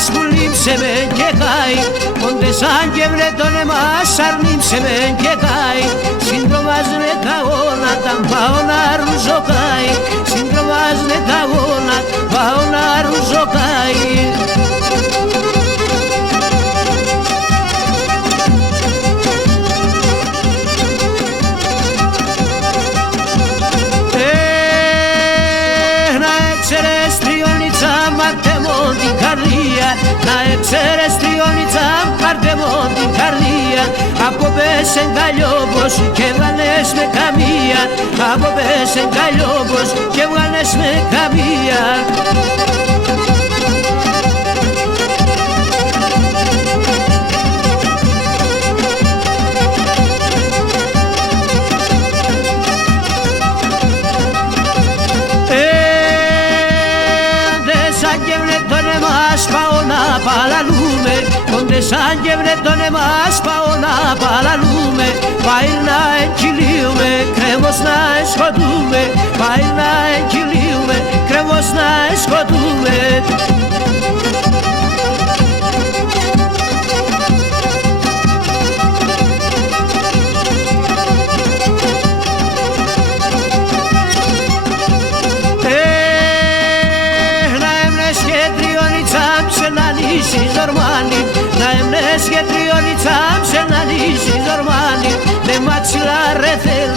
εμάς που λείψε με και καεί, όντες αν και βρετών εμάς αρνείψε με και καεί. Συντρομάζουνε τα γόνατα, πάω να ρουζοκάει, συντρομάζουνε τα γόνατα, πάω να ρουζοκάει. Να έξερες τριώνιτσα, πάρτε μου την καρδία. Από πες εγκαλιόπος και βγάλες με καμία. Από πες εγκαλιόπος και βγάλες με καμία. Πάω να παλαλούμε, όντες αν και βρετών εμάς πάω να παλαλούμε. Πάει να εγκυλίουμε, κρέμος να εσκοτούμε. Πάει να εγκυλίουμε, κρέμος να εσκοτούμε. Να εμνές και τριώνιτσα ψε να λύσεις ορμάνι. Με μάξιλα ρε θέλω